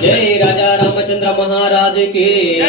जय राजा रामचंद्र महाराज की।